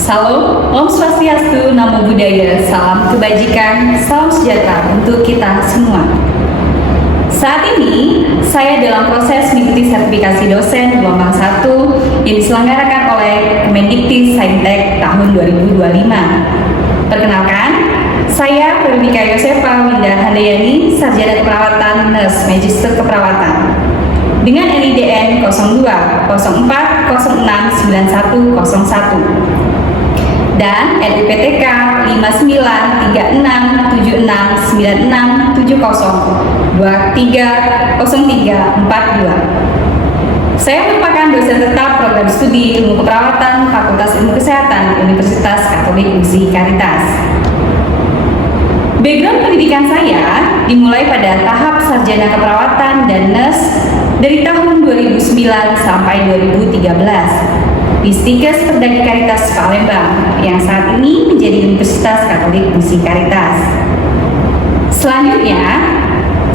Salam, Om Swastiastu, Namo Buddhaya, salam kebajikan, salam sejahtera untuk kita semua. Saat ini, saya dalam proses mengikuti sertifikasi dosen gelombang 1 yang diselenggarakan oleh Kemendikti-Saintek tahun 2025. Perkenalkan, saya Veronica Yosefa Winda Handayani, Sarjana Keperawatan Nurse Magister Keperawatan dengan NIDN 0204069101 dan NIPTK 59367690230342. Saya merupakan dosen tetap program studi ilmu keperawatan Fakultas Ilmu Kesehatan Universitas Katolik Unsri Caritas. Background pendidikan saya dimulai pada tahap sarjana keperawatan dan nurse dari tahun 2009 sampai 2013 di Stikes Perdaki Caritas Palembang yang saat ini menjadi Universitas Katolik Unsri Caritas. Selanjutnya,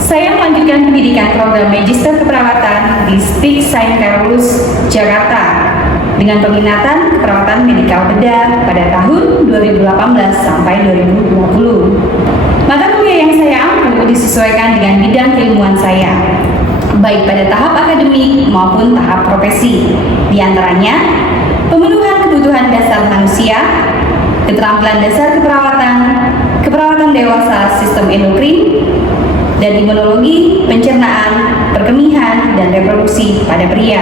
saya melanjutkan pendidikan program Magister Keperawatan di Stik Saint Carolus, Jakarta dengan peminatan keperawatan medikal bedah pada tahun 2018 sampai 2020. Mata kuliah yang saya ampu disesuaikan dengan bidang keilmuan saya, baik pada tahap akademik maupun tahap profesi. Di antaranya, pemenuhan kebutuhan dasar manusia, keterampilan dasar keperawatan, keperawatan dewasa sistem endokrin, dan imunologi, pencernaan, perkemihan, dan reproduksi pada pria.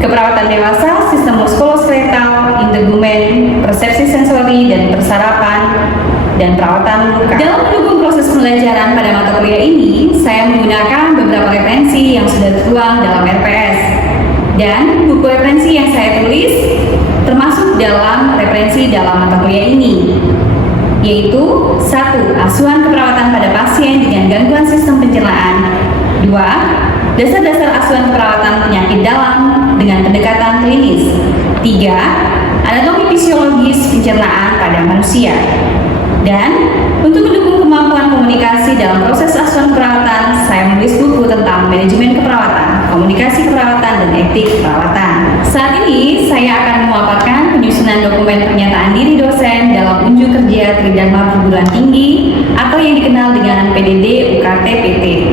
Keperawatan dewasa, sistem muskuloskeletal, integumen, persepsi sensori dan persarapan, dan perawatan luka. Dalam mendukung proses pembelajaran pada mata kuliah ini, saya menggunakan beberapa referensi yang sudah tertuang dalam RPS. Dan buku referensi yang saya tulis termasuk dalam referensi dalam mata kuliah ini, yaitu 1. Asuhan keperawatan pada pasien dengan gangguan sistem pencernaan. 2. Dasar-dasar asuhan keperawatan penyakit dalam dengan pendekatan klinis. 3. Anatomi fisiologis pencernaan pada manusia. Dan untuk mendukung kemampuan komunikasi dalam proses asuhan keperawatan, saya menulis buku tentang manajemen keperawatan, komunikasi keperawatan, dan etik keperawatan. Saat ini, saya akan memaparkan penyusunan dokumen pernyataan diri dosen dalam unjuk kerja Tridharma Perguruan Tinggi atau yang dikenal dengan PDD UKT PT.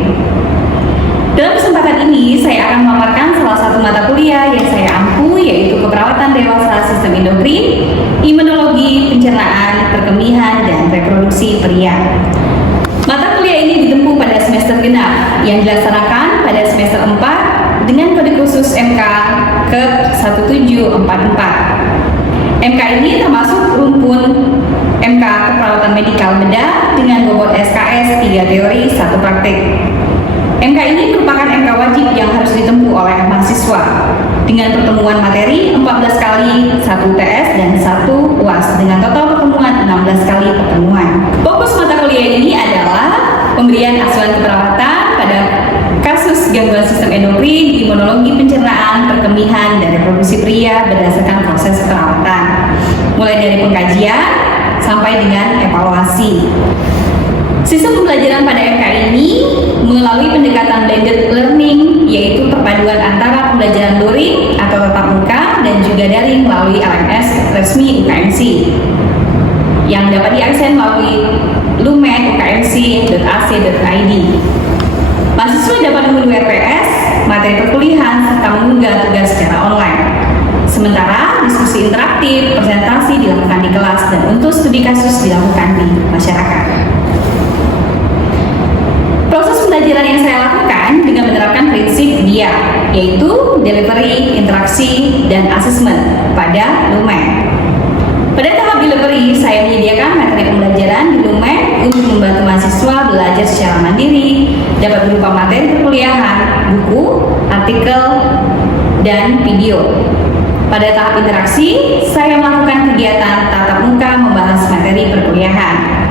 Dalam kesempatan ini, saya akan memaparkan salah satu mata kuliah yang saya ampu, yaitu keperawatan dewasa sistem endokrin, imunologi, pencernaan, perkemihan, dan reproduksi pria. Mata kuliah ini ditempuh pada semester genap yang dilaksanakan pada semester 4 dengan kode khusus MK ke 1744. MK ini termasuk rumpun MK keperawatan medikal bedah dengan bobot SKS 3 teori 1 praktik. MK ini merupakan MK wajib yang harus ditempuh oleh mahasiswa dengan pertemuan materi 14 kali 1 TS dan 1 UAS dengan total pertemuan 16 kali pertemuan. Fokus mata kuliah ini adalah pemberian asuhan keperawatan pada kasus gangguan sistem endokrin, imunologi pencernaan, perkemihan, dan reproduksi pria berdasarkan proses perawatan, mulai dari pengkajian sampai dengan evaluasi. Sistem pembelajaran pada MK ini melalui pendekatan blended learning, yaitu perpaduan antara pembelajaran daring atau tatap muka dan juga daring melalui LMS resmi UKMC yang dapat diakses melalui lumen.ukmc.ac.id. Mahasiswa dapat mengunduh RPS, materi perkuliahan, serta mengunggah tugas secara online. Sementara diskusi interaktif, presentasi dilakukan di kelas, dan untuk studi kasus dilakukan di masyarakat. Proses pembelajaran yang saya lakukan dengan menerapkan prinsip DIA, yaitu delivery, interaksi, dan assessment pada Lumen. Pada tahap delivery, saya menyediakan materi pembelajaran di Lumen untuk membantu mahasiswa belajar secara mandiri, dapat berupa materi perkuliahan, buku, artikel, dan video. Pada tahap interaksi, saya melakukan kegiatan tatap muka membahas materi perkuliahan.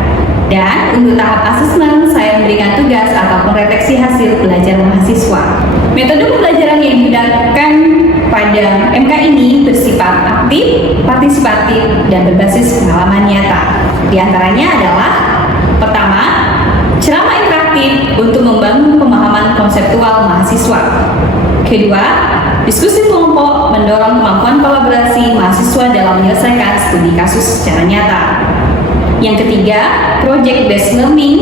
Dan untuk tahap asesmen, saya memberikan tugas ataupun refleksi hasil belajar mahasiswa. Metode pembelajaran yang digunakan pada MK ini bersifat aktif, partisipatif, dan berbasis pengalaman nyata. Di antaranya adalah: pertama, ceramah interaktif untuk membangun pemahaman konseptual mahasiswa. Kedua, diskusi kelompok mendorong kemampuan kolaborasi mahasiswa dalam menyelesaikan studi kasus secara nyata. Yang ketiga, project based learning,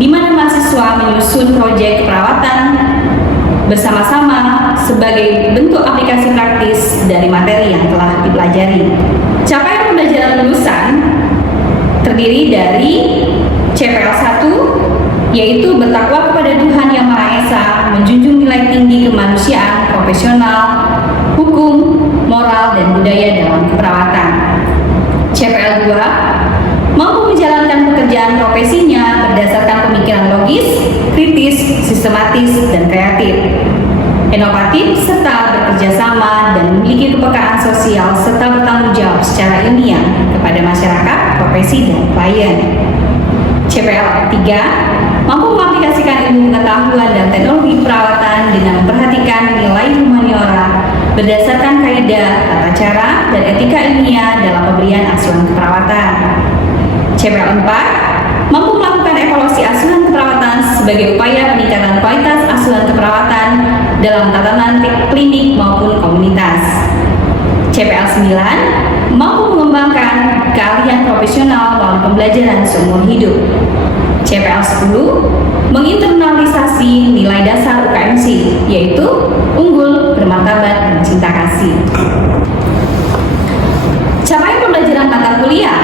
di mana mahasiswa menyusun proyek keperawatan bersama-sama sebagai bentuk aplikasi praktis dari materi yang telah dipelajari. Capaian pembelajaran lulusan terdiri dari CPL 1, yaitu bertakwa kepada Tuhan Yang Maha Esa, menjunjung nilai tinggi kemanusiaan, profesional, hukum, moral, dan budaya dalam keperawatan. CPL 2, mampu menjalankan pekerjaan profesinya berdasarkan pemikiran logis, kritis, sistematis, dan kreatif, inovatif, serta bekerja sama dan memiliki kepekaan sosial serta bertanggung jawab secara ilmiah kepada masyarakat, profesi, dan klien. CPL 3, mampu mengaplikasikan ilmu pengetahuan dan teknologi perawatan dengan memperhatikan nilai humaniora berdasarkan kaidah, tata cara, dan etika ilmiah dalam pemberian asuhan keperawatan. CPL 4, mampu melakukan evaluasi asuhan keperawatan sebagai upaya peningkatan kualitas asuhan keperawatan dalam tatanan klinik maupun komunitas. CPL 9, mampu mengembangkan keahlian profesional melalui pembelajaran seumur hidup. CPL 10, menginternalisasi nilai dasar UKMC, yaitu unggul, bermartabat, dan cinta kasih. Capaian pembelajaran mata kuliah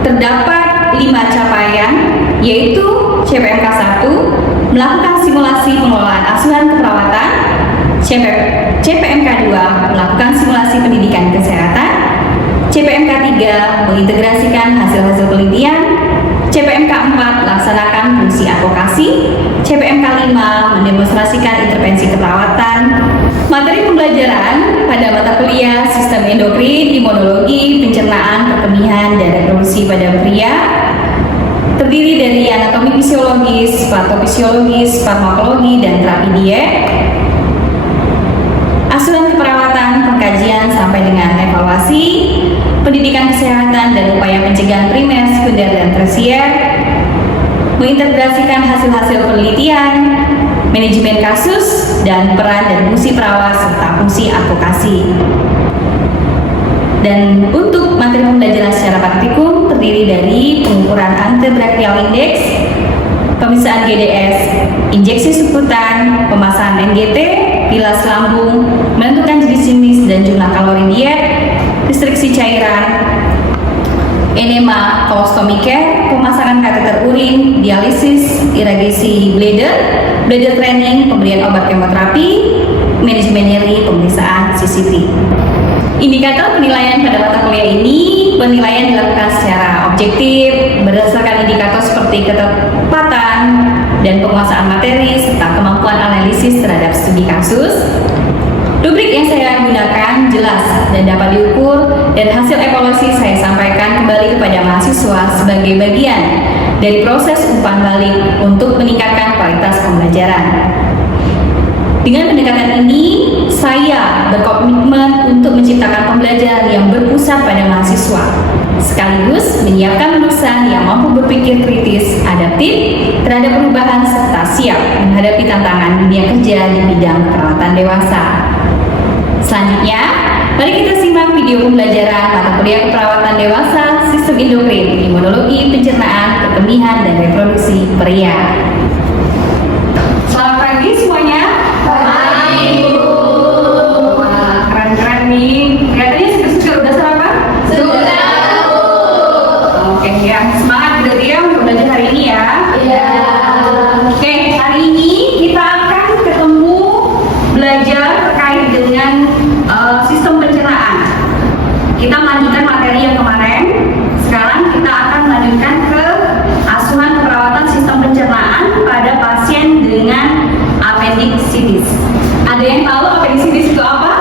terdapat 5 capaian, yaitu CPMK 1, melakukan simulasi pengelolaan asuhan keperawatan, CPMK 2, melakukan simulasi pendidikan kesehatan, CPMK 3, mengintegrasikan hasil-hasil penelitian, CPMK 4, laksanakan fungsi advokasi, CPMK 5, mendemonstrasikan intervensi keperawatan. Materi pembelajaran pada mata kuliah Sistem Endokrin, Imunologi, Pencernaan, Perkemihan, dan Reproduksi pada pria terdiri dari anatomi fisiologis, patofisiologis, farmakologi, dan terapi diet, asuhan keperawatan, pengkajian sampai dengan evaluasi, pendidikan kesehatan dan upaya pencegahan primer, sekunder, dan tersier, mengintegrasikan hasil-hasil penelitian, manajemen kasus, dan peran dan fungsi perawat serta fungsi advokasi. Dan untuk materi pembelajaran secara praktikum terdiri dari pengukuran antebrachial index, pemeriksaan GDS, injeksi subkutan, pemasangan NGT, bilas lambung, menentukan jenis-jenis dan jumlah kalori diet, restriksi cairan, enema colostomy care, pemasangan kateter urin, dialisis, irigasi bladder training, pemberian obat kemoterapi, manajemen nyeri, pemeriksaan CCT. Indikator penilaian pada mata kuliah ini, penilaian dilakukan secara objektif berdasarkan indikator seperti ketepatan dan penguasaan materi serta kemampuan analisis terhadap studi kasus. Rubrik yang saya gunakan jelas dan dapat diukur, dan hasil evaluasi saya sampaikan kembali kepada mahasiswa sebagai bagian dari proses umpan balik untuk meningkatkan kualitas pembelajaran. Dengan pendekatan ini, saya berkomitmen untuk menciptakan pembelajaran yang berpusat pada mahasiswa, sekaligus menyiapkan lulusan yang mampu berpikir kritis, adaptif terhadap perubahan, serta siap menghadapi tantangan dunia kerja di bidang perawatan dewasa. Selanjutnya, mari kita simak video pembelajaran mata kuliah keperawatan dewasa, Sistem Endokrin, Imunologi, Pencernaan, Perkemihan, dan Reproduksi pria. Selamat pagi semuanya. Wah, keren-keren nih. Kelihatannya seger-seger, udah sarapan? Sudah. Oke, ya. Semangat berarti ya untuk belajar hari ini ya. Iya. Oke, hari ini kita akan ketemu belajar terkait dengan sistem pencernaan. Kita melanjutkan materi yang kemarin. Sekarang kita akan melanjutkan ke asuhan keperawatan sistem pencernaan pada pasien dengan appendicitis. Ada yang tahu appendicitis itu apa?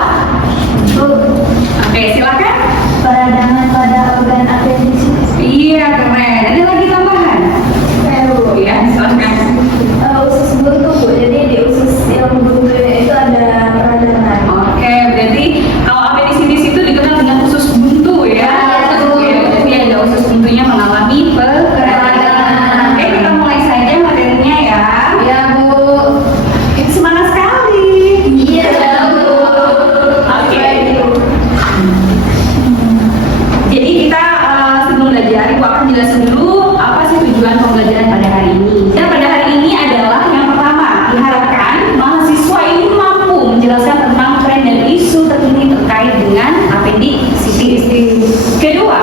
Oke, silakan. Peradangan pada organ appendicitis. Iya, keren. Ini menjelaskan dulu apa sih tujuan pembelajaran pada hari ini. Dan pada hari ini adalah yang pertama, diharapkan mahasiswa ini mampu menjelaskan tentang tren dan isu terkini terkait dengan apendisitis. Kedua,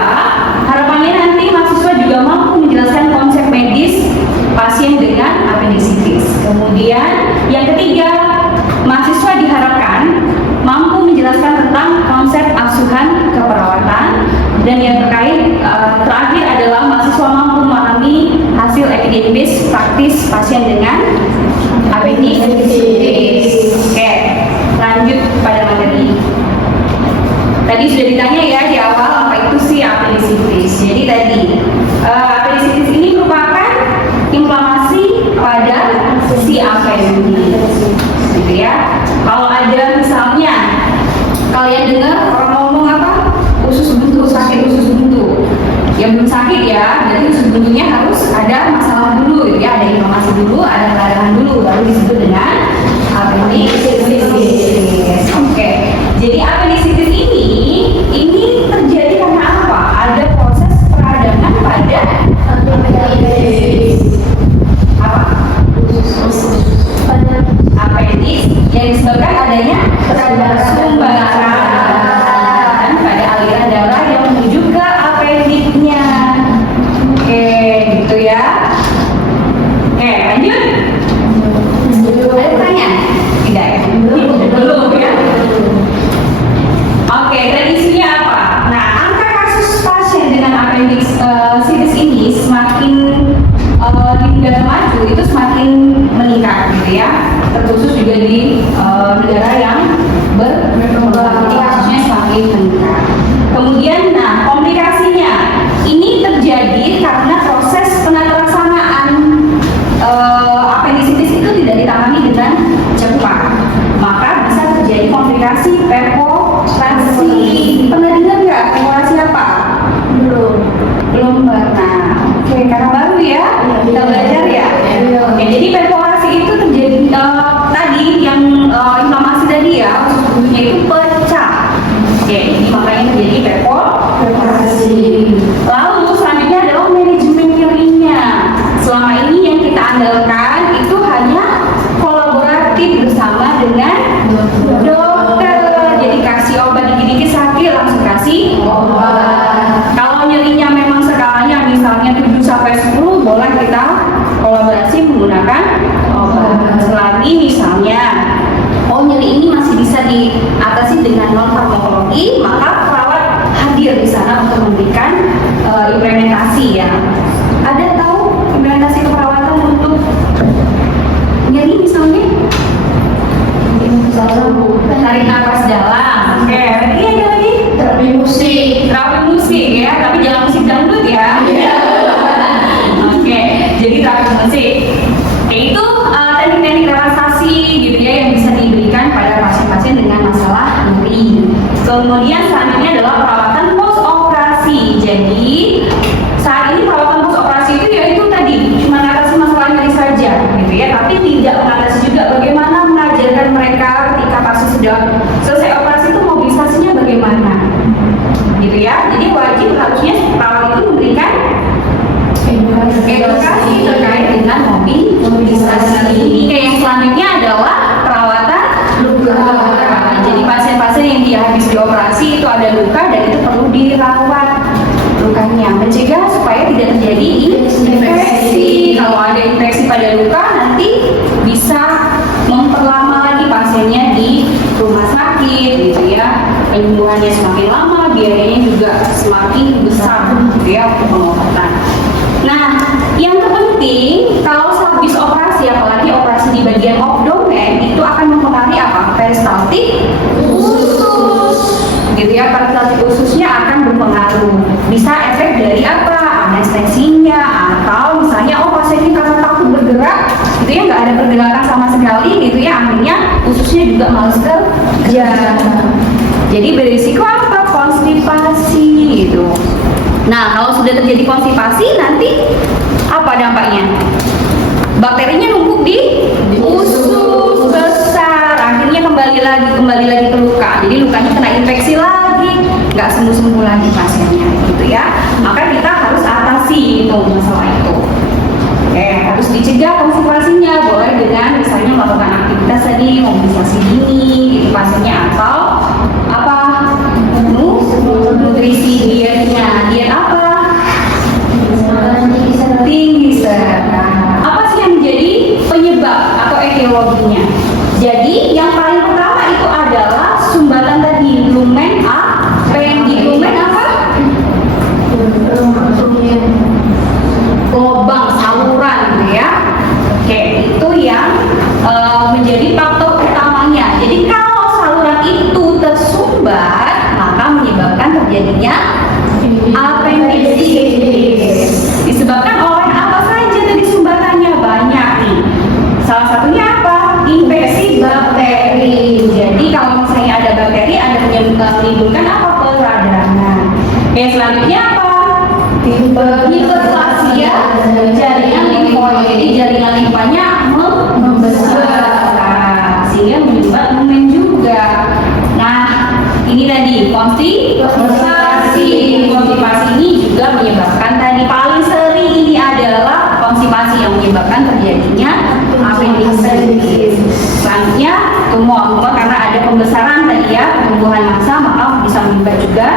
harapannya nanti mahasiswa juga mampu menjelaskan konsep medis pasien dengan apendisitis. Kemudian yang ketiga, mahasiswa diharapkan mampu menjelaskan tentang konsep asuhan keperawatan. Dan yang terakhir adalah mahasiswa mampu memahami hasil epidemis praktis pasien dengan apendisitis. Oke, lanjut pada materi. Tadi sudah ditanya ya di awal apa itu sih apendisitis. Jadi tadi apendisitis ini merupakan inflamasi pada si apendis, gitu ya. Kalau ada misalnya kalian dengar orang ngomong apa? Usus buntu, sakit usus buntu. Ya belum sakit ya, jadi usus buntunya harus ada masalah dulu, gitu ya. Ada inflamasi dulu, ada perdarahan dulu, baru disebut dengan apendisitis. Oke, jadi apendisitis ini terjadi karena apa? Ada proses peradangan pada apendis. Apa? Apendis yang disebabkan adanya sumbaran pada aliran darah yang menuju ke apendiknya. Oke, gitu ya. Oke, lanjut. Ada pertanyaan? Tidak ya? Belum ya? Oke, tradisinya apa? Nah, angka kasus pasien dengan apendisitis ini semakin di negara maju itu semakin meningkat, gitu ya. Terkhusus juga di negara yang berkembang, kasusnya semakin meningkat. Kemudian, nah, komplikasinya ini terjadi karena proses penatarasanaan apendisitis itu tidak ditangani dengan cepat, maka bisa terjadi komplikasi perforasi. Pernah dengar nggak perforasi apa? Belum pernah. Oke, karena baru ya kita belajar ya. Oke, jadi perforasi itu terjadi tadi yang inflamasi tadi ya, usus buntunya itu pecah. Oke, ini makanya terjadi perforasi. Lalu selanjutnya adalah manajemen nyerinya. Selama ini yang kita andalkan itu hanya kolaboratif bersama dengan dokter. Jadi kasih obat dikit-dikit sakit langsung kasih obat. Kalau nyerinya memang skalanya misalnya 7 sampai 10, boleh kita kolaborasi menggunakan obat. Selagi misalnya nyeri ini masih bisa diatasi dengan non farmakologi, maka perawat hadir di sana untuk memberikan implementasi ya. Ada tahu implementasi keperawatan untuk nyeri misalnya? Tarik nafas dalam. Oke, lagi ada lagi? Terapi musik ya, tapi jangan musik dangdut ya. Oke, jadi terapi musik. Itu teknik-teknik relaksasi gitu ya yang bisa diberikan pada pasien-pasien dengan masalah nyeri. Kemudian selanjutnya adalah perawatan post operasi. Jadi saat ini perawatan post operasi itu yaitu tadi cuma mengatasi masalah nyeri saja gitu ya, tapi tidak mengatasi juga bagaimana mengajarkan mereka ketika pasien sudah selesai operasi itu mobilisasinya bagaimana gitu ya. Jadi wajib harusnya perawat itu memberikan edukasi terkait dengan mobilisasi. Ini kayak yang selanjutnya adalah perawatan luka. Jadi pasien-pasien yang dia habis dioperasi itu ada luka dan itu perlu dirawat lukanya, mencegah supaya tidak terjadi infeksi. Kalau ada infeksi pada luka nanti bisa memperlama lagi pasiennya di rumah sakit gitu ya. Penyembuhannya semakin lama, biayanya juga semakin besar gitu ya untuk pengobatan. Nah, yang terpenting kalau habis operasi, apalagi operasi di bagian abdomen, itu akan mempengaruhi apa? Peristaltik usus, gitu ya. Peristaltik ususnya akan berpengaruh. Bisa efek dari apa? Anestesinya, atau misalnya pasien ini karena takut bergerak, gitu ya, nggak ada pergerakan sama sekali, gitu ya. Akhirnya ususnya juga malas kerja. Jadi berisiko apa? Konstipasi, gitu. Nah, kalau sudah terjadi konstipasi, nanti apa dampaknya? Bakterinya numpuk di usus besar, akhirnya kembali lagi ke luka. Jadi lukanya kena infeksi lagi, nggak sembuh lagi pasiennya, gitu ya. Maka kita harus atasi minum masalah itu. Harus dicegah konstipasinya, boleh dengan misalnya melakukan aktivitas tadi, mobilisasi dini itu pasiennya, atau apa, nutrisi dietnya, diet apa? Tinggi serat. Apa sih yang menjadi penyebab atau etiologinya? Jadi yang paling pertama itu adalah sumbatan tadi, lumen apendi. Lumen apa? Lubang saluran gitu ya. Oke, itu yang menjadi faktor utamanya. Jadi kalau saluran itu tersumbat, maka menyebabkan terjadinya appendicitis. Disebabkan oleh apa saja tadi sumbatannya? Banyak nih. Salah satunya apa? Infeksi bakteri. Jadi kalau misalnya ada bakteri, ada menimbulkan apa? Peradangan. Selanjutnya apa? Hiperplasia jaringan limfoid. Jadi jaringan limfanya membesar, sehingga menyumbat lumen juga. Nah, ini tadi konstipasi. Konstipasi ini juga menyebabkan tadi paling sering ini adalah konstipasi yang menyebabkan terjadinya appendicitis. Selanjutnya tumor karena ada pembesaran tadi ya, pertumbuhan massa, maka bisa menyumbat juga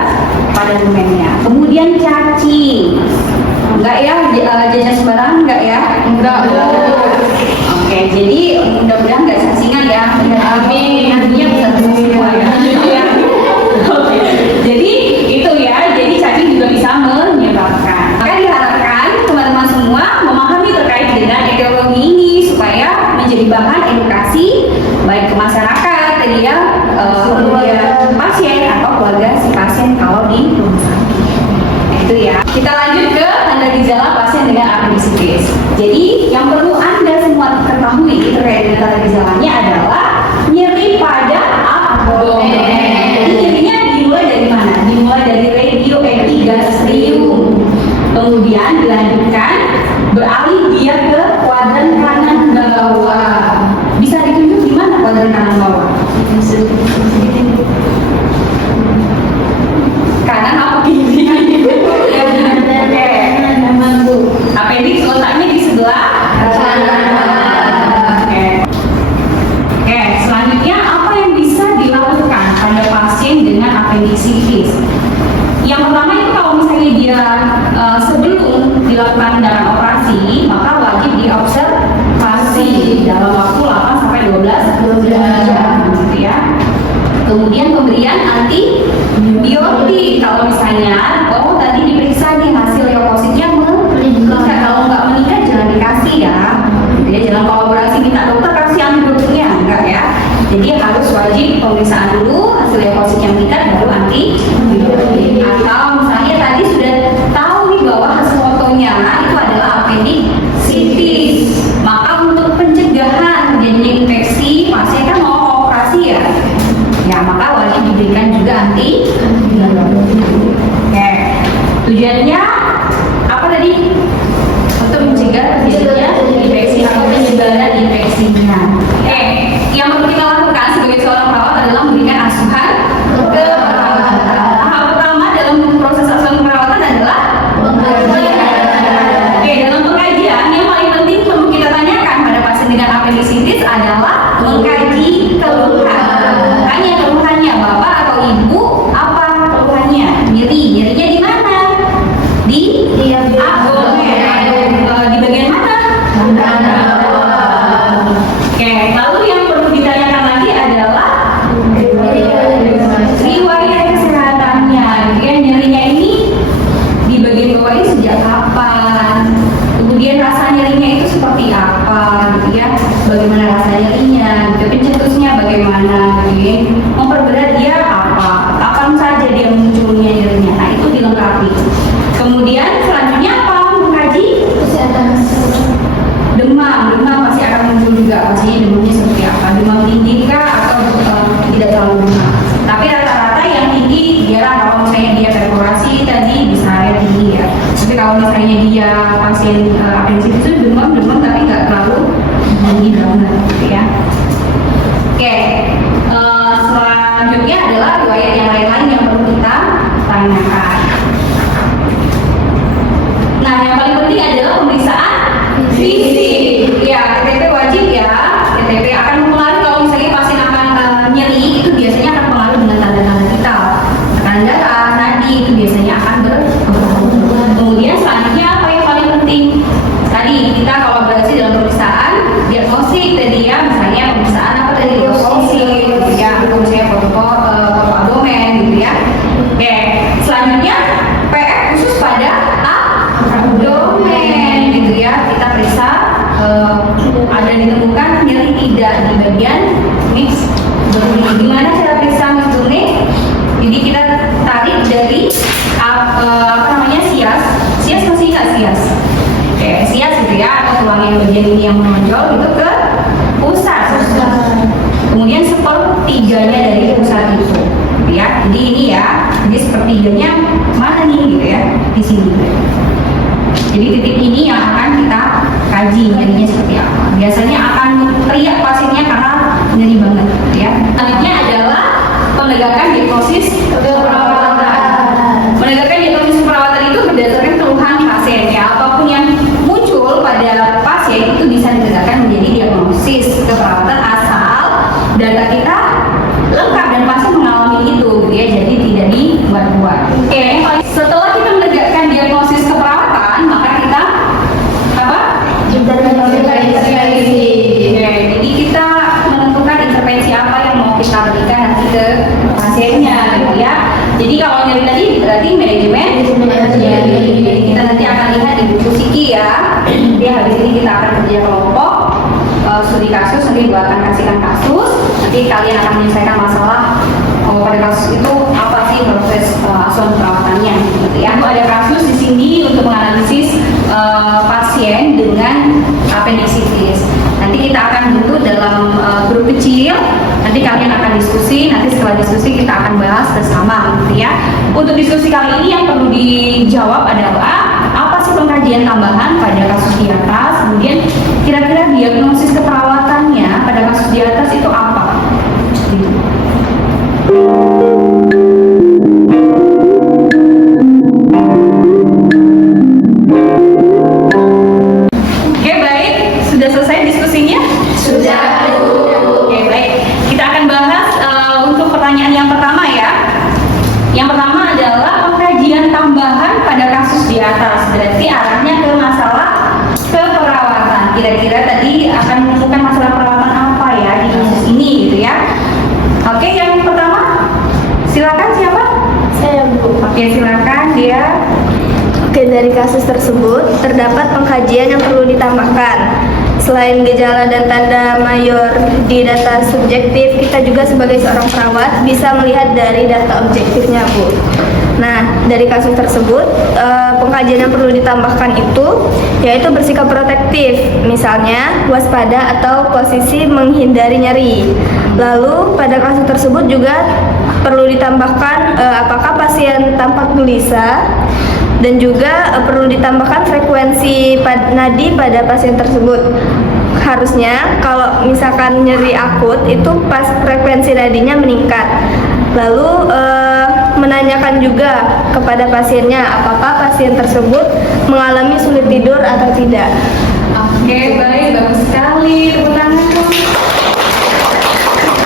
pada lumennya. Kemudian cacing, enggak ya, jajan sembarangan enggak ya? Enggak. Oke, jadi mudah-mudahan enggak cacingan ya. Amin. Nantinya bisa semua ya. Oke. Jadi itu ya, jadi cacing juga bisa menyebabkan. Maka diharapkan teman-teman semua memahami terkait dengan etiologi ini supaya menjadi bahan edukasi baik ke masyarakat tadi ya, keluarga pasien atau keluarga si pasien kalau di rumah sakit. Itu ya. Kita lanjut ke tanda gejala pasien dengan appendicitis. Jadi yang perlu Anda semua ketahui terkait dengan tanda gejalanya adalah nyeri pada abdomen. Jadi nyerinya dimulai dari mana? Dimulai dari radio epigastrium. Kemudian dilanjutkan beralih dia ke kuadran kanan bawah. Bisa ditunjuk di mana kuadran kanan bawah? Kanan apa kiri? Appendix letaknya di sebelah kanan. Oke, selanjutnya apa yang bisa dilakukan pada pasien dengan appendicitis? Yang pertama itu kalau misalnya dia sebelum dilakukan tindakan operasi, maka wajib diobservasi dalam waktu 8 sampai 12 jam gitu ya. Kemudian pemberian antibiotik kalau misalnya tadi diperiksa nih hasil leukositnya meningkat. Kalau nggak meningkat jangan dikasih ya. Jadi jangan kolaborasi minta dokter kasih antibiotiknya, enggak ya. Jadi harus wajib pemeriksaan dulu, hasil leukositnya meningkat baru antibiotik. Atau misalnya tadi sudah tahu nih bahwa hasil fotonya itu adalah appendicitis, maka untuk pencegahan terjadinya infeksi pasien kan mau operasi ya. Ya, maka wajib diberikan juga antibiotik. Oke. Tujuannya apa tadi? Untuk mencegah terjadinya infeksi atau penyebaran infeksinya. Oke. Yang perlu kita lakukan sebagai seorang perawat adalah memberikan asuhan keperawatan. Hal pertama dalam proses asuhan keperawatan adalah pengkajian. Oke, dalam pengkajian yang paling penting perlu kita tanyakan pada pasien dengan appendicitis adalah mengkaji keluhan. Tanya keluhannya, bapak atau ibu, apa keluhannya? Nyerinya di mana? Di abdomen. Di bagian mana? Oke, lalu yang perlu ditanyakan lagi adalah riwayat kesehatannya. Kemudian nyerinya ini di bagian bawah ini sejak kapan? Kemudian rasa nyerinya itu seperti apa gitu ya? Bagaimana rasa nyerinya? Pencetusnya bagaimana? Gitu. Memperberat dia apa? Kapan saja dia munculnya nyerinya? Nah, itu dilengkapi. Kemudian selanjutnya apa? Mengkaji kesehatan. Demam pasti akan muncul juga. Pastinya demamnya seperti apa? Demam tinggi kah atau tidak terlalu demam? Tapi rata-rata yang tinggi biarlah kalau misalnya dia perforasi tadi bisa area tinggi ya. Tapi kalau misalnya dia pasien appendicitis itu demam tapi nggak terlalu tinggi banget gitu ya. Oke, selanjutnya adalah riwayat yang lain-lain yang perlu kita tanyakan. Nah, yang paling penting bagian ini yang menonjol itu ke pusat. Kemudian sepertiganya dari pusat itu, gitu ya. Jadi ini ya, jadi sepertiganya mana nih gitu ya, di sini. Jadi titik ini yang akan kita kaji nyerinya seperti apa. Biasanya akan teriak pasiennya karena nyeri banget, gitu ya. Selanjutnya adalah penegakan diagnosis keperawatan. Menegakkan diagnosis keperawatan itu berdasarkan keluhan pasien ya. Apapun yang muncul pada pasien itu bisa ditegakkan menjadi diagnosis keperawatan asal data kita lengkap dan pasien mengalami itu, gitu ya. Jadi tidak dibuat-buat. Oke, setelah kita menegakkan diagnosis keperawatan, maka kita apa? Intervensi. Jadi kita menentukan intervensi apa yang mau kita berikan nanti ke pasiennya, gitu ya. Jadi kalau nyeri tadi berarti manajemen. Jadi kita nanti akan lihat di buku psiki ya. Jadi habis ini kita akan kerja kelompok, studi kasus, nanti gue akan kasihkan kasus. Nanti kalian akan menyelesaikan masalah pada kasus itu apa sih proses asuhan perawatannya, gitu ya. Ada kasus di sini untuk menganalisis pasien dengan appendicitis. Nanti kita akan bentuk dalam grup kecil. Nanti kalian akan diskusi. Nanti setelah diskusi kita akan bahas bersama, gitu ya. Untuk diskusi kali ini yang perlu dijawab adalah apa sih pengkajian tambahan pada kasus di atas. Kemudian kira-kira diagnosis keperawatannya pada kasus di atas itu apa? Gitu. Oke, baik. Sudah selesai diskusinya? Sudah. Oke, baik. Kita akan bahas untuk pertanyaan yang pertama ya. Yang pertama adalah pengkajian tambahan pada kasus di atas. Berarti arahnya ke masalah keperawatan. Kira-kira tadi akan menemukan masalah perawatan apa ya di kasus ini, gitu ya. Oke, yang pertama silakan siapa? Saya, Bu. Oke, silakan dia. Oke, dari kasus tersebut terdapat pengkajian yang perlu ditambahkan. Selain gejala dan tanda mayor di data subjektif, kita juga sebagai seorang perawat bisa melihat dari data objektifnya, Bu. Nah, dari kasus tersebut, pengkajian yang perlu ditambahkan itu yaitu bersikap protektif, misalnya waspada atau posisi menghindari nyeri. Lalu pada kasus tersebut juga perlu ditambahkan apakah pasien tampak gelisah, dan juga perlu ditambahkan frekuensi nadi pada pasien tersebut. Harusnya kalau misalkan nyeri akut itu pas frekuensi nadinya meningkat. Lalu menanyakan juga kepada pasiennya apakah pasien tersebut mengalami sulit tidur atau tidak. Oke, baik, bagus sekali. Tepuk tangan.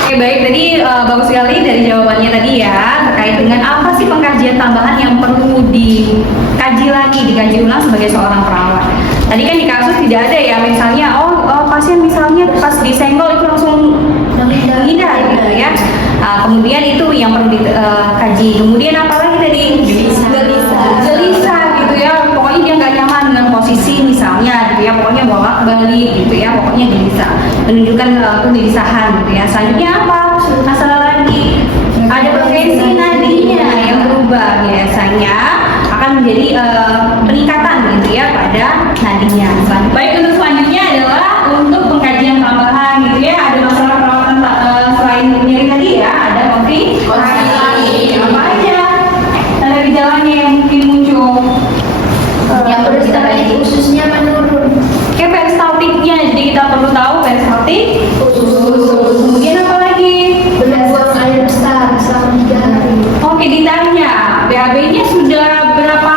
Oke, baik, tadi bagus sekali dari jawabannya tadi ya, terkait dengan apa sih pengkajian tambahan yang perlu dikaji lagi, dikaji ulang sebagai seorang perawat. Tadi kan di kasus tidak ada ya, misalnya pasien misalnya pas disenggol itu langsung menghindar gitu ya. Kemudian itu yang perlu dikaji. Kemudian apa lagi tadi? Gelisah gitu ya. Pokoknya dia nggak nyaman dengan posisi misalnya gitu ya. Pokoknya bolak-balik gitu ya. Pokoknya gelisah. Menunjukkan kegelisahan gitu ya. Selanjutnya apa? Masalah lagi. Ada frekuensi nadinya yang berubah biasanya akan menjadi peningkatan gitu ya pada nadinya. Baik, untuk selanjutnya adalah untuk pengkajian tambahan gitu ya. Ada masalah perawatan selain nyeri tadi ya, ada komplikasi. Apa aja tanda gejalanya yang mungkin muncul? Yang perlu kita kaji Khususnya menurun. Oke, peristaltiknya. Jadi kita perlu tahu peristaltik usus. Kemudian apa lagi? Buang air besar selama 3 hari. Oke, ditanya BAB-nya sudah berapa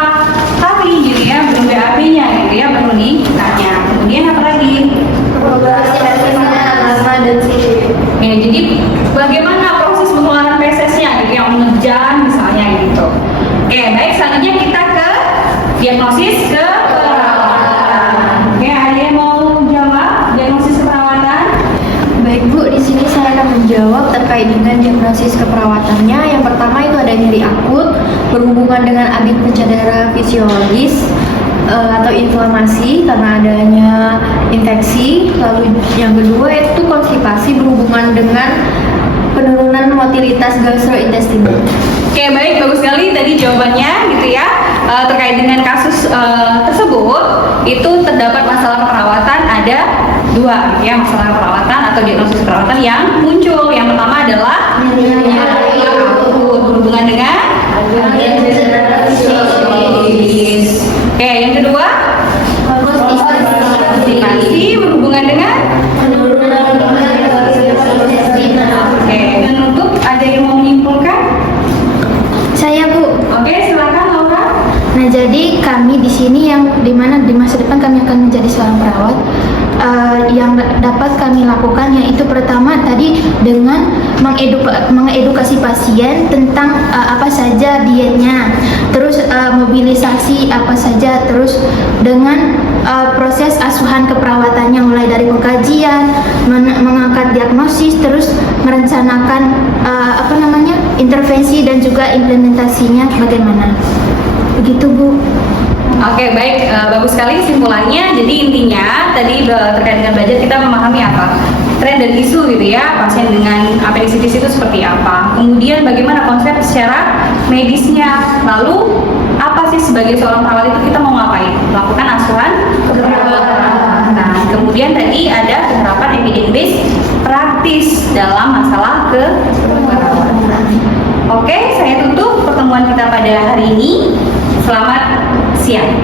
kali gitu ya, belum BAB-nya gitu ya, perlu ditanya. Kemudian apa lagi? Asma dan sini. Ya, jadi bagaimana proses penularan PSS-nya gitu, yang menejan misalnya gitu. Oke, baik, selanjutnya kita ke diagnosis keperawatan. Oke, ada yang mau jawab diagnosis keperawatan? Baik, Bu, di sini saya akan menjawab terkait dengan diagnosis keperawatannya. Yang pertama itu ada nyeri akut berhubungan dengan abit panca darah fisiologis atau inflamasi karena adanya infeksi. Lalu yang kedua itu konstipasi berhubungan dengan penurunan motilitas gastrointestinal. Oke, baik, bagus sekali tadi jawabannya gitu ya. Terkait dengan kasus tersebut itu terdapat masalah keperawatan perawatan ada dua gitu ya, masalah perawatan atau diagnosis perawatan yang muncul. Yang pertama adalah akut, berhubungan dengan oke, yang kedua konstipasi, berhubungan dengan oke. Dan untuk ada yang mau menyimpulkan? Saya, Bu. Oke, silakan Laura. Nah, jadi kami di sini yang dimana di masa depan kami akan menjadi seorang perawat, yang dapat kami lakukan yaitu pertama tadi dengan mengedukasi pasien tentang apa saja dietnya, terus mobilisasi apa saja, terus dengan proses asuhan keperawatannya mulai dari pengkajian, mengangkat diagnosis, terus merencanakan intervensi dan juga implementasinya bagaimana. Begitu, Bu. Oke, baik, bagus sekali kesimpulannya. Jadi intinya tadi terkait dengan budget kita memahami apa tren dan isu gitu ya, pasien dengan apendisitis itu seperti apa. Kemudian bagaimana konsep secara medisnya. Lalu apa sih sebagai seorang perawat itu kita mau ngapain? Melakukan asuhan keperawatan. Nah, kemudian tadi ada penerapan evidence based praktis dalam masalah keperawatan. Oke, saya tutup pertemuan kita pada hari ini. Selamat siang.